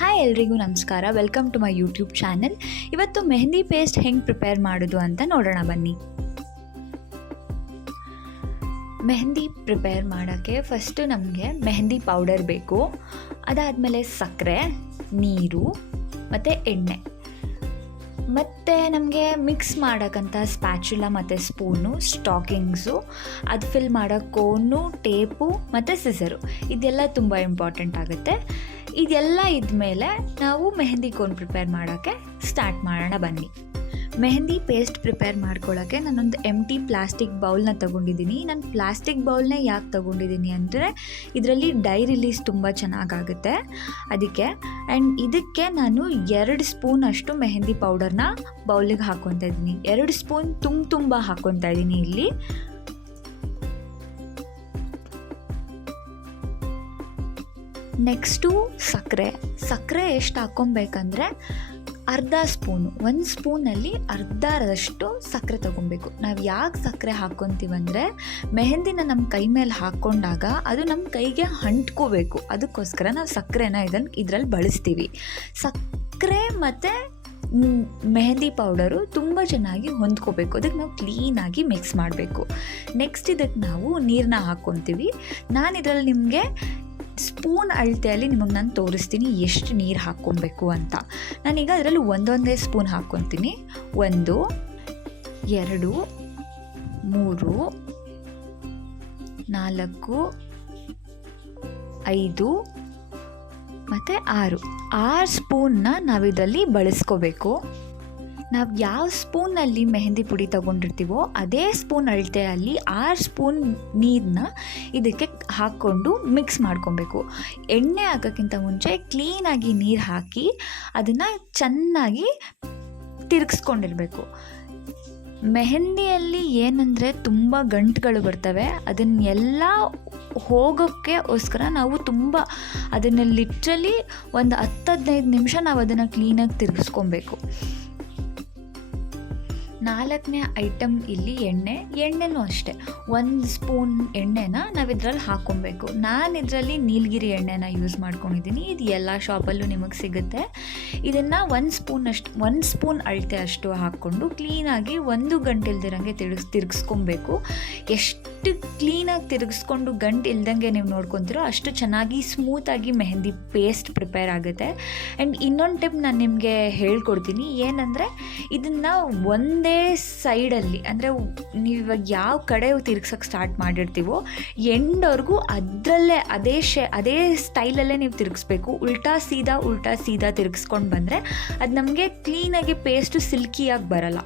Hi ಎಲ್ರಿಗೂ ನಮಸ್ಕಾರ. Welcome to my YouTube channel. ಇವತ್ತು ಮೆಹಂದಿ ಪೇಸ್ಟ್ ಹೆಂಗೆ ಪ್ರಿಪೇರ್ ಮಾಡೋದು ಅಂತ ನೋಡೋಣ ಬನ್ನಿ. ಮೆಹಂದಿ ಪ್ರಿಪೇರ್ ಮಾಡೋಕ್ಕೆ ಫಸ್ಟು ನಮಗೆ ಮೆಹಂದಿ ಪೌಡರ್ ಬೇಕು. ಅದಾದಮೇಲೆ ಸಕ್ಕರೆ, ನೀರು ಮತ್ತು ಎಣ್ಣೆ, ಮತ್ತು ನಮಗೆ ಮಿಕ್ಸ್ ಮಾಡೋಕ್ಕಂಥ ಸ್ಪ್ಯಾಚುಲಾ ಮತ್ತು ಸ್ಪೂನು, ಸ್ಟಾಕಿಂಗ್ಸು, ಅದು ಫಿಲ್ ಮಾಡೋ ಕೋನು, ಟೇಪು ಮತ್ತು ಸಿಸರು. ಇದೆಲ್ಲ ತುಂಬ ಇಂಪಾರ್ಟೆಂಟ್ ಆಗುತ್ತೆ. ಇದೆಲ್ಲ ಇದ್ಮೇಲೆ ನಾವು ಮೆಹಂದಿ ಕೋನ್ ಪ್ರಿಪೇರ್ ಮಾಡೋಕ್ಕೆ ಸ್ಟಾರ್ಟ್ ಮಾಡೋಣ ಬನ್ನಿ. ಮೆಹಂದಿ ಪೇಸ್ಟ್ ಪ್ರಿಪೇರ್ ಮಾಡ್ಕೊಳ್ಳೋಕ್ಕೆ ನಾನೊಂದು ಎಂಟಿ ಪ್ಲಾಸ್ಟಿಕ್ ಬೌಲ್ನ ತೊಗೊಂಡಿದ್ದೀನಿ. ನಾನು ಪ್ಲಾಸ್ಟಿಕ್ ಬೌಲ್ನೇ ಯಾಕೆ ತೊಗೊಂಡಿದ್ದೀನಿ ಅಂದರೆ ಇದರಲ್ಲಿ ಡೈ ರಿಲೀಸ್ ತುಂಬ ಚೆನ್ನಾಗಾಗುತ್ತೆ ಅದಕ್ಕೆ. ಆ್ಯಂಡ್ ಇದಕ್ಕೆ ನಾನು 2 ಸ್ಪೂನ್ ಅಷ್ಟು ಮೆಹಂದಿ ಪೌಡರ್ನ ಬೌಲಿಗೆ ಹಾಕ್ಕೊತಾ ಇದ್ದೀನಿ. 2 ಸ್ಪೂನ್ ತುಂಬ ಹಾಕ್ಕೊತಾ ಇದ್ದೀನಿ ಇಲ್ಲಿ. ನೆಕ್ಸ್ಟು ಸಕ್ಕರೆ ಎಷ್ಟು ಹಾಕ್ಕೊಬೇಕಂದ್ರೆ ಅರ್ಧ ಸ್ಪೂನು, 1 ಸ್ಪೂನಲ್ಲಿ ಅರ್ಧದಷ್ಟು ಸಕ್ಕರೆ ತೊಗೊಬೇಕು. ನಾವು ಯಾಕೆ ಸಕ್ಕರೆ ಹಾಕ್ಕೊತೀವಂದರೆ ಮೆಹಂದಿನ ನಮ್ಮ ಕೈ ಮೇಲೆ ಹಾಕ್ಕೊಂಡಾಗ ಅದು ನಮ್ಮ ಕೈಗೆ ಅಂಟ್ಕೋಬೇಕು. ಅದಕ್ಕೋಸ್ಕರ ನಾವು ಸಕ್ಕರೆನ ಇದರಲ್ಲಿ ಬಳಸ್ತೀವಿ. ಸಕ್ಕರೆ ಮತ್ತು ಮೆಹಂದಿ ಪೌಡರು ತುಂಬ ಚೆನ್ನಾಗಿ ಹೊಂದ್ಕೋಬೇಕು. ಅದಕ್ಕೆ ನಾವು ಕ್ಲೀನಾಗಿ ಮಿಕ್ಸ್ ಮಾಡಬೇಕು. ನೆಕ್ಸ್ಟ್ ಇದಕ್ಕೆ ನಾವು ನೀರನ್ನ ಹಾಕ್ಕೊತೀವಿ. ನಾನು ಇದರಲ್ಲಿ ನಿಮಗೆ ಸ್ಪೂನ್ ಅಳತೆಯಲ್ಲಿ ನಿಮಗೆ ನಾನು ತೋರಿಸ್ತೀನಿ ಎಷ್ಟು ನೀರು ಹಾಕ್ಕೊಬೇಕು ಅಂತ. ನಾನೀಗ ಅದರಲ್ಲಿ ಒಂದೊಂದೇ ಸ್ಪೂನ್ ಹಾಕ್ಕೊತೀನಿ. 1, 2, 3, 4, 5 ಮತ್ತು 6 ಸ್ಪೂನ್ನ ನಾವಿದರಲ್ಲಿ ಬಳಸ್ಕೋಬೇಕು. ನಾವು ಯಾವ ಸ್ಪೂನಲ್ಲಿ ಮೆಹಂದಿ ಪುಡಿ ತೊಗೊಂಡಿರ್ತೀವೋ ಅದೇ ಸ್ಪೂನ್ ಅಳತೆಯಲ್ಲಿ 6 ಸ್ಪೂನ್ ನೀರನ್ನ ಇದಕ್ಕೆ ಹಾಕ್ಕೊಂಡು ಮಿಕ್ಸ್ ಮಾಡ್ಕೊಬೇಕು. ಎಣ್ಣೆ ಹಾಕೋಕ್ಕಿಂತ ಮುಂಚೆ ಕ್ಲೀನಾಗಿ ನೀರು ಹಾಕಿ ಅದನ್ನು ಚೆನ್ನಾಗಿ ತಿರುಗಿಸ್ಕೊಂಡಿರಬೇಕು. ಮೆಹಂದಿಯಲ್ಲಿ ಏನಂದರೆ ತುಂಬ ಗಂಟುಗಳು ಬರ್ತವೆ. ಅದನ್ನೆಲ್ಲ ಹೋಗೋಕ್ಕೋಸ್ಕರ ನಾವು ಅದನ್ನು ಲಿಟ್ರಲಿ ಒಂದು 10-15 ನಿಮಿಷ ನಾವು ಅದನ್ನು ಕ್ಲೀನಾಗಿ ತಿರುಗಿಸ್ಕೊಬೇಕು. 4ನೇ ಐಟಮ್ ಇಲ್ಲಿ ಎಣ್ಣೆನೂ ಅಷ್ಟೇ. 1 ಸ್ಪೂನ್ ಎಣ್ಣೆನ ನಾವು ಇದರಲ್ಲಿ ಹಾಕ್ಕೊಬೇಕು. ನಾನು ಇದರಲ್ಲಿ ನೀಲಗಿರಿ ಎಣ್ಣೆನ ಯೂಸ್ ಮಾಡ್ಕೊಂಡಿದ್ದೀನಿ. ಇದು ಎಲ್ಲ ಶಾಪಲ್ಲೂ ನಿಮಗೆ ಸಿಗುತ್ತೆ. ಇದನ್ನು 1 ಸ್ಪೂನ್ ಅಳತೆ ಅಷ್ಟು ಹಾಕ್ಕೊಂಡು ಕ್ಲೀನಾಗಿ 1 ಗಂಟೆ ಇಲ್ದಿರಂಗೆ ತಿರುಗಿಸ್ಕೊಬೇಕು. ಎಷ್ಟು ಕ್ಲೀನಾಗಿ ತಿರುಗಿಸ್ಕೊಂಡು ಗಂಟು ಇಲ್ದಂಗೆ ನೀವು ನೋಡ್ಕೊತೀರೋ ಅಷ್ಟು ಚೆನ್ನಾಗಿ ಸ್ಮೂತಾಗಿ ಮೆಹಂದಿ ಪೇಸ್ಟ್ ಪ್ರಿಪೇರ್ ಆಗುತ್ತೆ. ಆ್ಯಂಡ್ ಇನ್ನೊಂದು ಟಿಪ್ ನಾನು ನಿಮಗೆ ಹೇಳ್ಕೊಡ್ತೀನಿ. ಏನಂದರೆ ಇದನ್ನು ಒಂದೇ ಸೈಡಲ್ಲಿ, ಅಂದರೆ ನೀವು ಇವಾಗ ಯಾವ ಕಡೆ ತಿರುಗ್ಸೋಕ್ಕೆ ಸ್ಟಾರ್ಟ್ ಮಾಡಿರ್ತೀವೋ ಎಂಡ್ವರೆಗೂ ಅದರಲ್ಲೇ ಅದೇ ಸ್ಟೈಲಲ್ಲೇ ನೀವು ತಿರುಗಿಸ್ಬೇಕು. ಉಲ್ಟಾ ಸೀದಾ ತಿರುಗಿಸ್ಕೊಂಡು ಬಂದರೆ ಅದು ನಮಗೆ ಕ್ಲೀನಾಗಿ ಪೇಸ್ಟು ಸಿಲ್ಕಿಯಾಗಿ ಬರಲ್ಲ.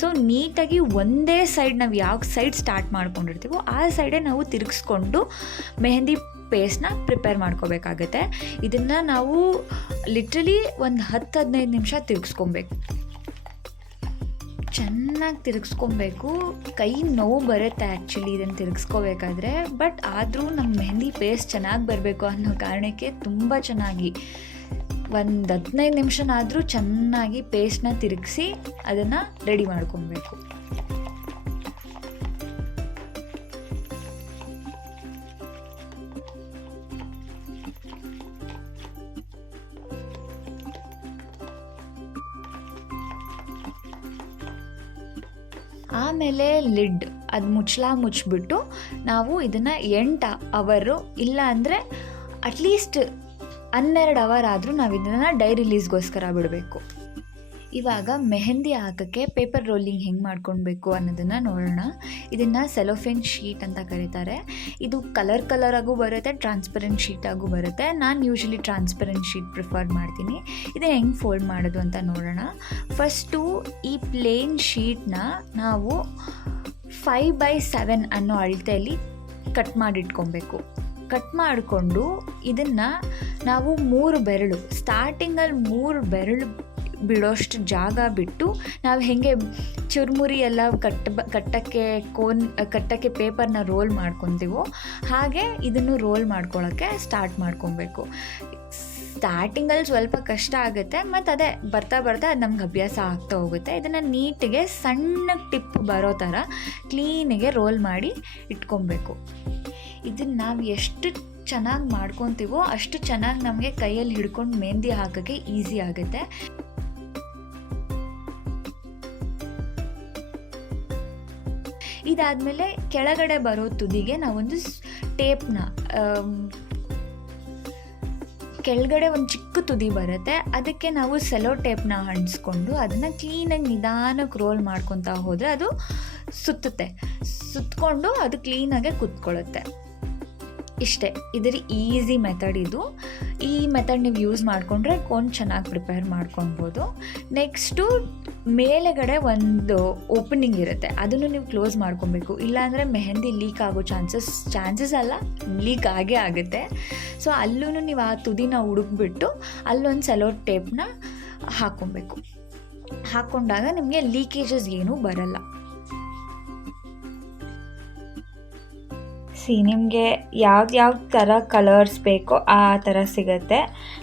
ಸೊ ನೀಟಾಗಿ ಒಂದೇ ಸೈಡ್ ನಾವು ಯಾವ ಸೈಡ್ ಸ್ಟಾರ್ಟ್ ಮಾಡ್ಕೊಂಡಿರ್ತೀವೋ ಆ ಸೈಡೇ ನಾವು ತಿರುಗಿಸ್ಕೊಂಡು ಮೆಹಂದಿ ಪೇಸ್ಟ್ನ ಪ್ರಿಪೇರ್ ಮಾಡ್ಕೋಬೇಕಾಗತ್ತೆ. ಇದನ್ನು ನಾವು ಲಿಟ್ರಲಿ ಒಂದು 10-15 ನಿಮಿಷ ತಿರುಗಿಸ್ಕೊಬೇಕು. ಚೆನ್ನಾಗಿ ತಿರುಗಿಸ್ಕೊಬೇಕು. ಕೈ ನೋವು ಬರುತ್ತೆ ಆ್ಯಕ್ಚುಲಿ ಇದನ್ನು ತಿರುಗಿಸ್ಕೋಬೇಕಾದ್ರೆ. ಬಟ್ ಆದರೂ ನಮ್ಮ ಮೆಹಂದಿ ಪೇಸ್ಟ್ ಚೆನ್ನಾಗಿ ಬರಬೇಕು ಅನ್ನೋ ಕಾರಣಕ್ಕೆ ತುಂಬ ಚೆನ್ನಾಗಿ ಒಂದು 15 ನಿಮಿಷನಾದರೂ ಚೆನ್ನಾಗಿ ಪೇಸ್ಟ್ನ ತಿರುಗಿಸಿ ಅದನ್ನು ರೆಡಿ ಮಾಡ್ಕೊಬೇಕು. ಆಮೇಲೆ ಲಿಡ್ ಅದು ಮುಚ್ಚಿಬಿಟ್ಟು ನಾವು ಇದನ್ನು 8 ಅವರು ಇಲ್ಲ ಅಂದರೆ ಅಟ್ಲೀಸ್ಟ್ 12 ಅವರ್ ಆದರೂ ನಾವು ಇದನ್ನು ಡೈ ರಿಲೀಸ್ಗೋಸ್ಕರ ಬಿಡಬೇಕು. ಇವಾಗ ಮೆಹಂದಿ ಹಾಕೋಕ್ಕೆ ಪೇಪರ್ ರೋಲಿಂಗ್ ಹೆಂಗೆ ಮಾಡ್ಕೊಳ್ಬೇಕು ಅನ್ನೋದನ್ನು ನೋಡೋಣ. ಇದನ್ನು ಸೆಲೋಫೇನ್ ಶೀಟ್ ಅಂತ ಕರೀತಾರೆ. ಇದು ಕಲರಾಗೂ ಬರುತ್ತೆ, ಟ್ರಾನ್ಸ್ಪರೆಂಟ್ ಶೀಟಾಗೂ ಬರುತ್ತೆ. ನಾನು ಯೂಶ್ವಲಿ ಟ್ರಾನ್ಸ್ಪರೆಂಟ್ ಶೀಟ್ ಪ್ರಿಫರ್ ಮಾಡ್ತೀನಿ. ಇದನ್ನು ಹೆಂಗೆ ಫೋಲ್ಡ್ ಮಾಡೋದು ಅಂತ ನೋಡೋಣ. ಫಸ್ಟು ಈ ಪ್ಲೇನ್ ಶೀಟ್ನ ನಾವು 5/7 ಅನ್ನೋ ಅಳತೆಯಲ್ಲಿ ಕಟ್ ಮಾಡಿಟ್ಕೊಬೇಕು. ಕಟ್ ಮಾಡಿಕೊಂಡು ಇದನ್ನು ನಾವು 3 ಬೆರಳು ಸ್ಟಾರ್ಟಿಂಗಲ್ಲಿ 3 ಬೆರಳು ಬಿಡೋಷ್ಟು ಜಾಗ ಬಿಟ್ಟು ನಾವು ಹೇಗೆ ಚುರುಮುರಿ ಎಲ್ಲ ಕಟ್ಟಕ್ಕೆ ಪೇಪರ್ನ ರೋಲ್ ಮಾಡ್ಕೊತೀವೋ ಹಾಗೆ ಇದನ್ನು ರೋಲ್ ಮಾಡ್ಕೊಳ್ಳೋಕ್ಕೆ ಸ್ಟಾರ್ಟ್ ಮಾಡ್ಕೊಬೇಕು. ಸ್ಟಾರ್ಟಿಂಗಲ್ಲಿ ಸ್ವಲ್ಪ ಕಷ್ಟ ಆಗುತ್ತೆ, ಮತ್ತು ಅದೇ ಬರ್ತಾ ಅದು ನಮ್ಗೆ ಅಭ್ಯಾಸ ಆಗ್ತಾ ಹೋಗುತ್ತೆ. ಇದನ್ನು ನೀಟಿಗೆ ಸಣ್ಣ ಟಿಪ್ ಬರೋ ಥರ ಕ್ಲೀನಿಗೆ ರೋಲ್ ಮಾಡಿ ಇಟ್ಕೊಬೇಕು. ಇದನ್ನು ನಾವು ಎಷ್ಟು ಚೆನ್ನಾಗಿ ಮಾಡ್ಕೊತೀವೋ ಅಷ್ಟು ಚೆನ್ನಾಗಿ ನಮಗೆ ಕೈಯಲ್ಲಿ ಹಿಡ್ಕೊಂಡು ಮೆಹಂದಿ ಹಾಕೋಕ್ಕೆ ಈಸಿ ಆಗುತ್ತೆ. ಇದಾದಮೇಲೆ ಕೆಳಗಡೆ ಬರೋ ತುದಿಗೆ ನಾವೊಂದು ಟೇಪ್ನ, ಕೆಳಗಡೆ ಒಂದು ಚಿಕ್ಕ ತುದಿ ಬರುತ್ತೆ, ಅದಕ್ಕೆ ನಾವು ಸೆಲೋ ಟೇಪ್ನ ಅಂಟಿಸ್ಕೊಂಡು ಅದನ್ನು ಕ್ಲೀನಾಗಿ ನಿಧಾನಕ್ಕೆ ರೋಲ್ ಮಾಡ್ಕೊತಾ ಹೋದರೆ ಅದು ಸುತ್ತಕೊಂಡು ಅದು ಕ್ಲೀನಾಗೆ ಕೂತ್ಕೊಳ್ಳುತ್ತೆ. ಇಷ್ಟೇ, ಇದರ ಈಸಿ ಮೆಥಡ್ ಇದು. ಈ ಮೆಥಡ್ ನೀವು ಯೂಸ್ ಮಾಡಿಕೊಂಡ್ರೆ ಕೋನ್ ಚೆನ್ನಾಗಿ ಪ್ರಿಪೇರ್ ಮಾಡ್ಕೊಳ್ಬೋದು. ನೆಕ್ಸ್ಟು ಮೇಲೆಗಡೆ ಒಂದು ಓಪನಿಂಗ್ ಇರುತ್ತೆ, ಅದನ್ನು ನೀವು ಕ್ಲೋಸ್ ಮಾಡ್ಕೊಬೇಕು. ಇಲ್ಲಾಂದರೆ ಮೆಹಂದಿ ಲೀಕ್ ಆಗೋ ಚಾನ್ಸಸ್ ಅಲ್ಲ, ಲೀಕ್ ಆಗೇ ಆಗುತ್ತೆ. ಸೊ ಅಲ್ಲೂ ನೀವು ಆ ತುದಿನ ಹುಡುಕ್ಬಿಟ್ಟು ಅಲ್ಲೊಂದು ಸೆಲೋ ಟೇಪ್ನ ಹಾಕ್ಕೊಬೇಕು. ಹಾಕ್ಕೊಂಡಾಗ ನಿಮಗೆ ಲೀಕೇಜಸ್ ಏನೂ ಬರಲ್ಲ. ನಿಮಗೆ ಯಾವ ಥರ ಕಲರ್ಸ್ ಬೇಕೋ ಆ ಥರ ಸಿಗುತ್ತೆ.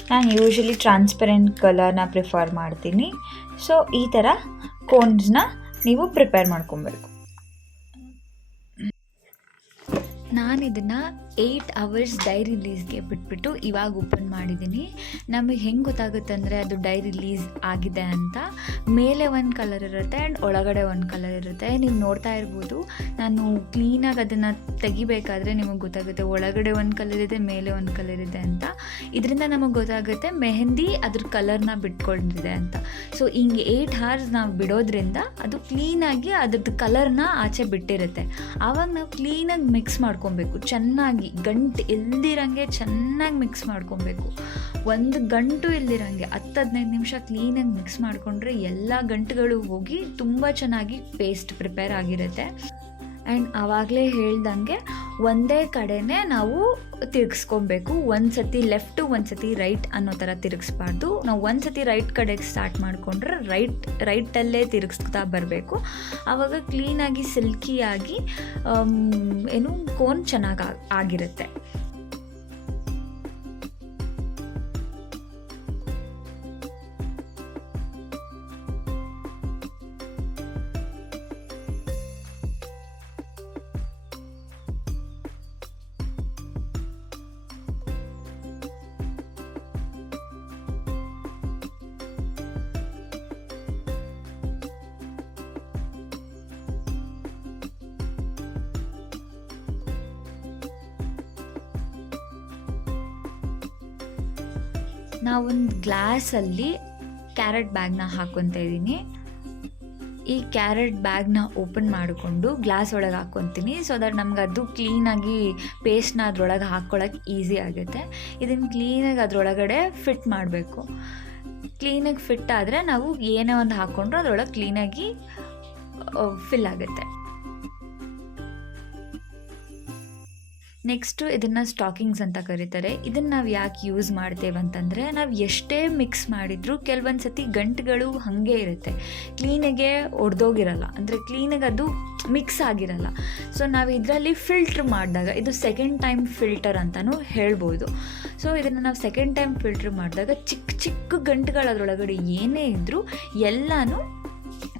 ನಾನು ಯೂಶ್ವಲಿ ಟ್ರಾನ್ಸ್ಪರೆಂಟ್ ಕಲರ್ನ ಪ್ರಿಫರ್ ಮಾಡ್ತೀನಿ. ಸೊ ಈ ಥರ ಕೋನ್ಸ್ನ ನೀವು ಪ್ರಿಪೇರ್ ಮಾಡ್ಕೊಬೇಕು. ನಾನು ಇದನ್ನು 8 hours ಡೈ ರಿಲೀಸ್ಗೆ ಬಿಟ್ಬಿಟ್ಟು ಇವಾಗ ಓಪನ್ ಮಾಡಿದ್ದೀನಿ. ನಮಗೆ ಹೆಂಗೆ ಗೊತ್ತಾಗುತ್ತೆ ಅಂದರೆ ಅದು ಡೈ ರಿಲೀಸ್ ಆಗಿದೆ ಅಂತ, ಮೇಲೆ ಒಂದು ಕಲರ್ ಇರುತ್ತೆ ಆ್ಯಂಡ್ ಒಳಗಡೆ ಒಂದು ಕಲರ್ ಇರುತ್ತೆ. ನೀವು ನೋಡ್ತಾ ಇರ್ಬೋದು, ನಾನು ಕ್ಲೀನಾಗಿ ಅದನ್ನು ತೆಗಿಬೇಕಾದ್ರೆ ನಿಮಗೆ ಗೊತ್ತಾಗುತ್ತೆ ಒಳಗಡೆ ಒಂದು ಕಲರ್ ಇದೆ, ಮೇಲೆ ಒಂದು ಕಲರ್ ಇದೆ ಅಂತ. ಇದರಿಂದ ನಮಗೆ ಗೊತ್ತಾಗುತ್ತೆ ಮೆಹಂದಿ ಅದ್ರ ಕಲರ್ನ ಬಿಟ್ಕೊಂಡಿದೆ ಅಂತ. ಸೊ ಹಿಂಗೆ 8 hours ನಾವು ಬಿಡೋದ್ರಿಂದ ಅದು ಕ್ಲೀನಾಗಿ ಅದ್ರದ್ದು ಕಲರ್ನ ಆಚೆ ಬಿಟ್ಟಿರುತ್ತೆ. ಆವಾಗ ನಾವು ಕ್ಲೀನಾಗಿ ಮಿಕ್ಸ್ ಮಾಡ್ಕೊಬೇಕು, ಚೆನ್ನಾಗಿ ಗಂಟು ಇಲ್ದಿರಂಗೆ ಚೆನ್ನಾಗಿ ಮಿಕ್ಸ್ ಮಾಡ್ಕೊಬೇಕು. ಒಂದು ಗಂಟು ಇಲ್ದಿರಂಗೆ 10-15 ನಿಮಿಷ ಕ್ಲೀನಾಗಿ ಮಿಕ್ಸ್ ಮಾಡಿಕೊಂಡ್ರೆ ಎಲ್ಲ ಗಂಟುಗಳು ಹೋಗಿ ತುಂಬ ಚೆನ್ನಾಗಿ ಪೇಸ್ಟ್ ಪ್ರಿಪೇರ್ ಆಗಿರುತ್ತೆ. ಆ್ಯಂಡ್ ಆವಾಗಲೇ ಹೇಳ್ದಂಗೆ ಒಂದೇ ಕಡೆನೇ ನಾವು ತಿರುಗಿಸ್ಕೊಬೇಕು. ಒಂದು ಸತಿ ಲೆಫ್ಟು ಒಂದು ಸತಿ ರೈಟ್ ಅನ್ನೋ ಥರ ತಿರುಗಿಸ್ಬಾರ್ದು. ನಾವು ಒಂದು ಸತಿ ರೈಟ್ ಕಡೆಗೆ ಸ್ಟಾರ್ಟ್ ಮಾಡಿಕೊಂಡ್ರೆ ರೈಟಲ್ಲೇ ತಿರುಗಿಸ್ತಾ ಬರಬೇಕು. ಆವಾಗ ಕ್ಲೀನಾಗಿ ಸಿಲ್ಕಿಯಾಗಿ ಕೋನ್ ಚೆನ್ನಾಗಿ ಆಗಿರುತ್ತೆ. ನಾವೊಂದು ಗ್ಲಾಸಲ್ಲಿ ಕ್ಯಾರೆಟ್ ಬ್ಯಾಗ್ನ ಹಾಕ್ಕೊತಾ ಇದ್ದೀನಿ. ಈ ಕ್ಯಾರೆಟ್ ಬ್ಯಾಗ್ನ ಓಪನ್ ಮಾಡಿಕೊಂಡು ಗ್ಲಾಸ್ ಒಳಗೆ ಹಾಕ್ಕೊತೀನಿ. ಸೊ ದಟ್ ನಮ್ಗೆ ಅದು ಕ್ಲೀನಾಗಿ ಪೇಸ್ಟ್ನ ಅದ್ರೊಳಗೆ ಹಾಕ್ಕೊಳಕ್ಕೆ ಈಸಿ ಆಗುತ್ತೆ. ಇದನ್ನು ಕ್ಲೀನಾಗಿ ಅದರೊಳಗಡೆ ಫಿಟ್ ಮಾಡಬೇಕು. ಕ್ಲೀನಾಗಿ ಫಿಟ್ ಆದರೆ ನಾವು ಏನೇ ಒಂದು ಹಾಕ್ಕೊಂಡ್ರೂ ಅದರೊಳಗೆ ಕ್ಲೀನಾಗಿ ಫಿಲ್ ಆಗುತ್ತೆ. ನೆಕ್ಸ್ಟು ಇದನ್ನು ಸ್ಟಾಕಿಂಗ್ಸ್ ಅಂತ ಕರೀತಾರೆ. ಇದನ್ನು ನಾವು ಯಾಕೆ ಯೂಸ್ ಮಾಡ್ತೇವೆ ಅಂತಂದರೆ, ನಾವು ಎಷ್ಟೇ ಮಿಕ್ಸ್ ಮಾಡಿದರೂ ಕೆಲವೊಂದು ಸತಿ ಗಂಟುಗಳು ಹಾಗೆ ಇರುತ್ತೆ, ಕ್ಲೀನಾಗೆ ಒಡೆದೋಗಿರಲ್ಲ, ಅಂದರೆ ಕ್ಲೀನಾಗಿ ಅದು ಮಿಕ್ಸ್ ಆಗಿರಲ್ಲ. ಸೊ ನಾವು ಇದರಲ್ಲಿ ಫಿಲ್ಟ್ರ್ ಮಾಡಿದಾಗ, ಇದು ಸೆಕೆಂಡ್ ಟೈಮ್ ಫಿಲ್ಟರ್ ಅಂತಲೂ ಹೇಳ್ಬೋದು. ಸೊ ಇದನ್ನು ನಾವು ಸೆಕೆಂಡ್ ಟೈಮ್ ಫಿಲ್ಟ್ರ್ ಮಾಡಿದಾಗ ಚಿಕ್ಕ ಚಿಕ್ಕ ಗಂಟುಗಳು ಅದರೊಳಗಡೆ ಏನೇ ಇದ್ದರೂ ಎಲ್ಲನೂ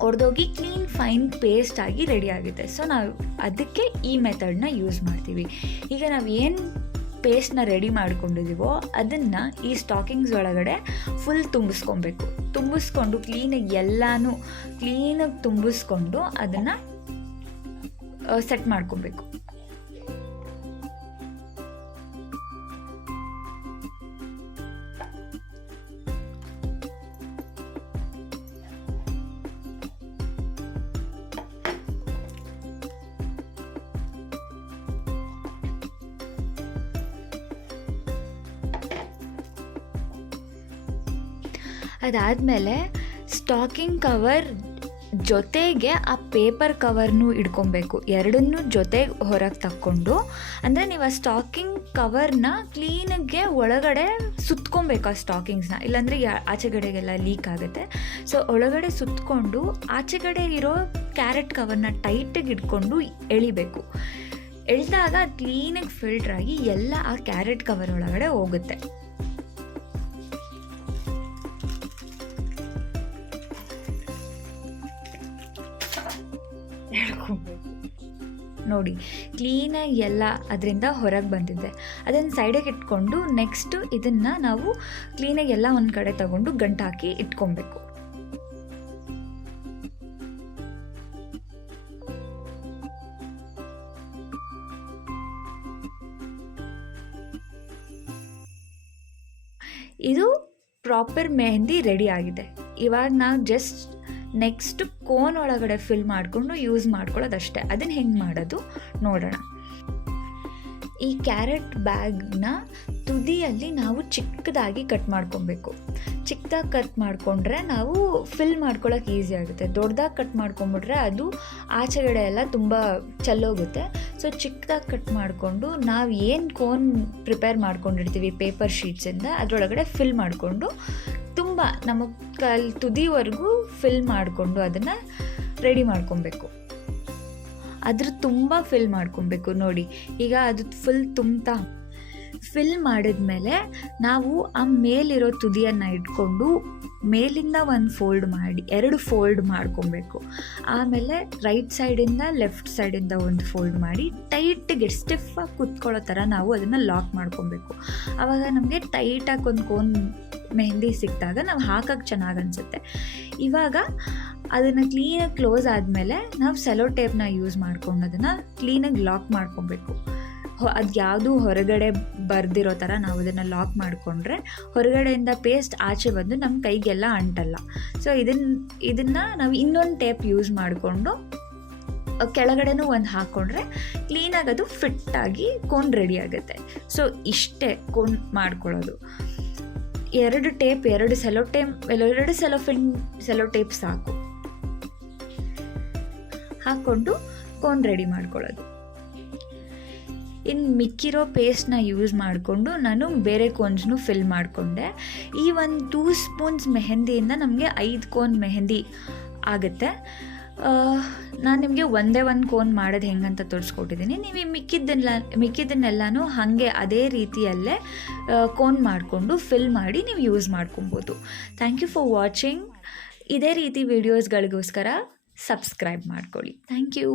ಒಡೆದೋಗಿ ಕ್ಲೀನ್ ಫೈನ್ ಪೇಸ್ಟ್ ಆಗಿ ರೆಡಿ ಆಗುತ್ತೆ. ಸೊ ನಾವು ಅದಕ್ಕೆ ಈ ಮೆಥಡ್ನ ಯೂಸ್ ಮಾಡ್ತೀವಿ. ಈಗ ನಾವು ಏನು ಪೇಸ್ಟ್ನ ರೆಡಿ ಮಾಡ್ಕೊಂಡಿದ್ದೀವೋ ಅದನ್ನು ಈ ಸ್ಟಾಕಿಂಗ್ಸ್ ಒಳಗಡೆ ಫುಲ್ ತುಂಬಿಸ್ಕೊಂಡು ಕ್ಲೀನಾಗಿ ಎಲ್ಲನೂ ಕ್ಲೀನಾಗಿ ತುಂಬಿಸ್ಕೊಂಡು ಅದನ್ನು ಸೆಟ್ ಮಾಡ್ಕೊಬೇಕು. ಅದಾದಮೇಲೆ ಸ್ಟಾಕಿಂಗ್ ಕವರ್ ಜೊತೆಗೆ ಆ ಪೇಪರ್ ಕವರ್ನೂ ಇಟ್ಕೊಬೇಕು. ಎರಡನ್ನೂ ಜೊತೆಗೆ ಹೊರಗೆ ತಕ್ಕೊಂಡು, ಅಂದರೆ ನೀವು ಆ ಸ್ಟಾಕಿಂಗ್ ಕವರ್ನ ಕ್ಲೀನಾಗೆ ಒಳಗಡೆ ಸುತ್ಕೊಬೇಕು ಆ ಸ್ಟಾಕಿಂಗ್ಸ್ನ, ಇಲ್ಲಾಂದರೆ ಆಚೆಗಡೆಗೆಲ್ಲ ಲೀಕ್ ಆಗುತ್ತೆ. ಸೊ ಒಳಗಡೆ ಸುತ್ತಕೊಂಡು ಆಚೆಗಡೆ ಇರೋ ಕ್ಯಾರೆಟ್ ಕವರ್ನ ಟೈಟಾಗಿ ಇಟ್ಕೊಂಡು ಎಳಿಬೇಕು. ಎಳೆದಾಗ ಕ್ಲೀನಾಗಿ ಫಿಲ್ಟ್ರಾಗಿ ಎಲ್ಲ ಆ ಕ್ಯಾರೆಟ್ ಕವರ್ ಒಳಗಡೆ ಹೋಗುತ್ತೆ. ನೋಡಿ ಕ್ಲೀನಾಗಿ ಎಲ್ಲ ಅದರಿಂದ ಹೊರಗೆ ಬಂದಿದೆ. ಅದನ್ನು ಸೈಡಿಗೆ ಇಟ್ಕೊಂಡು ನೆಕ್ಸ್ಟು ಇದನ್ನು ನಾವು ಕ್ಲೀನಾಗಿ ಎಲ್ಲ ಒಂದು ಕಡೆ ತಗೊಂಡು ಗಂಟು ಹಾಕಿ ಇಟ್ಕೊಬೇಕು. ಇದು ಪ್ರಾಪರ್ ಮೆಹಂದಿ ರೆಡಿ ಆಗಿದೆ. ಇವಾಗ ನಾವು ಜಸ್ಟ್ ನೆಕ್ಸ್ಟ್ ಕೋನ್ ಒಳಗಡೆ ಫಿಲ್ ಮಾಡಿಕೊಂಡು ಯೂಸ್ ಮಾಡ್ಕೊಳ್ಳೋದಷ್ಟೇ. ಅದನ್ನು ಹೆಂಗೆ ಮಾಡೋದು ನೋಡೋಣ. ಈ ಕ್ಯಾರೆಟ್ ಬ್ಯಾಗ್ನ ತುದಿಯಲ್ಲಿ ನಾವು ಚಿಕ್ಕದಾಗಿ ಕಟ್ ಮಾಡ್ಕೊಬೇಕು. ಚಿಕ್ಕದಾಗಿ ಕಟ್ ಮಾಡಿಕೊಂಡ್ರೆ ನಾವು ಫಿಲ್ ಮಾಡ್ಕೊಳ್ಳೋಕೆ ಈಸಿ ಆಗುತ್ತೆ. ದೊಡ್ಡದಾಗಿ ಕಟ್ ಮಾಡ್ಕೊಂಬಿಟ್ರೆ ಅದು ಆಚೆಗಡೆ ಎಲ್ಲ ತುಂಬ ಚೆಲ್ಲೋಗುತ್ತೆ. ಸೊ ಚಿಕ್ಕದಾಗಿ ಕಟ್ ಮಾಡಿಕೊಂಡು ನಾವು ಏನು ಕೋನ್ ಪ್ರಿಪೇರ್ ಮಾಡ್ಕೊಂಡಿರ್ತೀವಿ ಪೇಪರ್ ಶೀಟ್ಸಿಂದ ಅದರೊಳಗಡೆ ಫಿಲ್ ಮಾಡಿಕೊಂಡು ತುಂಬ ನಮ್ಮ ತುದಿವರೆಗೂ ಫಿಲ್ ಮಾಡಿಕೊಂಡು ಅದನ್ನು ರೆಡಿ ಮಾಡ್ಕೊಬೇಕು. ಅದ್ರ ತುಂಬ ಫಿಲ್ ಮಾಡ್ಕೊಬೇಕು. ನೋಡಿ ಈಗ ಅದು ಫುಲ್ ಫಿಲ್ ಮಾಡಿದ್ಮೇಲೆ ನಾವು ಆ ಮೇಲಿರೋ ತುದಿಯನ್ನು ಇಟ್ಕೊಂಡು ಮೇಲಿಂದ ಒಂದು ಫೋಲ್ಡ್ ಮಾಡಿ 2 ಫೋಲ್ಡ್ ಮಾಡ್ಕೊಬೇಕು. ಆಮೇಲೆ ರೈಟ್ ಸೈಡಿಂದ ಲೆಫ್ಟ್ ಸೈಡಿಂದ ಒಂದು ಫೋಲ್ಡ್ ಮಾಡಿ ಟೈಟಿಗೆ ಸ್ಟಿಫಾಗಿ ಕುತ್ಕೊಳ್ಳೋ ಥರ ನಾವು ಅದನ್ನು ಲಾಕ್ ಮಾಡ್ಕೊಬೇಕು. ಆವಾಗ ನಮಗೆ ಟೈಟಾಗಿ ಒಂದು ಕೋನ್ ಮೆಹಂದಿ ಸಿಕ್ಕಿದಾಗ ನಾವು ಹಾಕೋಕ್ಕೆ ಚೆನ್ನಾಗಿ ಅನಿಸುತ್ತೆ. ಇವಾಗ ಅದನ್ನು ಕ್ಲೀನಾಗಿ ಕ್ಲೋಸ್ ಆದಮೇಲೆ ನಾವು ಸೆಲೋ ಟೇಪ್ನ ಯೂಸ್ ಮಾಡ್ಕೊಂಡು ಅದನ್ನು ಕ್ಲೀನಾಗಿ ಲಾಕ್ ಮಾಡ್ಕೊಬೇಕು. ಅದು ಯಾವುದೂ ಹೊರಗಡೆ ಬರ್ದಿರೋ ಥರ ನಾವು ಅದನ್ನು ಲಾಕ್ ಮಾಡಿಕೊಂಡ್ರೆ ಹೊರಗಡೆಯಿಂದ ಪೇಸ್ಟ್ ಆಚೆ ಬಂದು ನಮ್ಮ ಕೈಗೆಲ್ಲ ಅಂಟಲ್ಲ. ಸೊ ಇದನ್ನು ನಾವು ಇನ್ನೊಂದು ಟೇಪ್ ಯೂಸ್ ಮಾಡಿಕೊಂಡು ಕೆಳಗಡೆನೂ ಒಂದು ಹಾಕ್ಕೊಂಡ್ರೆ ಕ್ಲೀನಾಗಿ ಅದು ಫಿಟ್ಟಾಗಿ ಕೋನ್ ರೆಡಿ ಆಗುತ್ತೆ. ಸೊ ಇಷ್ಟೇ ಕೋನ್ ಮಾಡ್ಕೊಳ್ಳೋದು. 2 ಟೇಪ್ 2 ಸೆಲೋ ಟೇಪ್ ಸಾಕು. ಹಾಕ್ಕೊಂಡು ಕೋನ್ ರೆಡಿ ಮಾಡ್ಕೊಳ್ಳೋದು. ಇನ್ನು ಮಿಕ್ಕಿರೋ ಪೇಸ್ಟ್ನ ಯೂಸ್ ಮಾಡಿಕೊಂಡು ನಾನು ಬೇರೆ ಕೋನ್ಸ್ನು ಫಿಲ್ ಮಾಡಿಕೊಂಡೆ. ಈ ಒಂದು 2 ಸ್ಪೂನ್ಸ್ ಮೆಹಂದಿಯಿಂದ ನಮಗೆ 5 ಕೋನ್ ಮೆಹಂದಿ ಆಗುತ್ತೆ. ನಾನು ನಿಮಗೆ ಒಂದೇ ಒಂದು ಕೋನ್ ಮಾಡೋದು ಹೆಂಗಂತ ತೋರಿಸ್ಕೊಟ್ಟಿದ್ದೀನಿ. ನೀವು ಈ ಮಿಕ್ಕಿದ್ದನ್ನೆಲ್ಲನೂ ಹಾಗೆ ಅದೇ ರೀತಿಯಲ್ಲೇ ಕೋನ್ ಮಾಡಿಕೊಂಡು ಫಿಲ್ ಮಾಡಿ ನೀವು ಯೂಸ್ ಮಾಡ್ಕೊಬೋದು. Thank you for watching. ಇದೇ ರೀತಿ ವೀಡಿಯೋಸ್ಗಳಿಗೋಸ್ಕರ ಸಬ್ಸ್ಕ್ರೈಬ್ ಮಾಡ್ಕೊಳ್ಳಿ. Thank you.